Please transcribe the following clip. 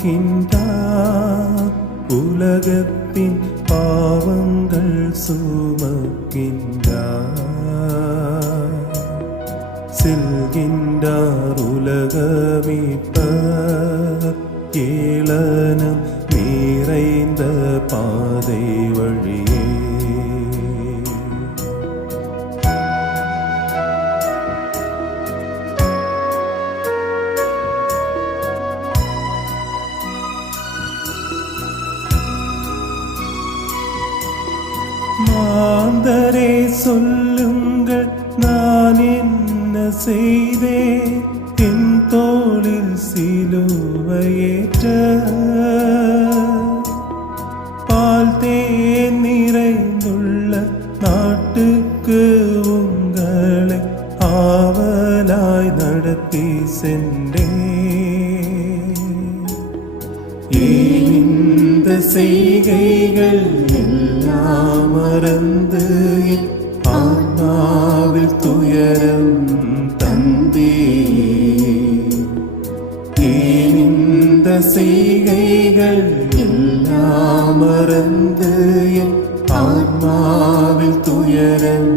காக்கின்றார், உலகத்தின் பாவங்கள் சுமக்கின்றார். செல்கின்றார் உலக மீட்பர், ஏளனம் நிறைந்த பாதை வழியே. மாந்தரே சொல்லுங்கள், நான் என்ன செய்தேன்? என் தோளில் சிலுவையேற்ற பால் தேன் நிறைந்துள்ள நாட்டுக்கு உங்களை ஆவலாய் நடத்தி சென்றேன். ஏன் இந்த செய்கைகள் எல்லாம் மறந்து என் ஆன்மாவில் துயரம் தந்தே? ஏன் இந்த செய்கைகள் எல்லாம் மறந்து என் ஆன்மாவில் துயரம்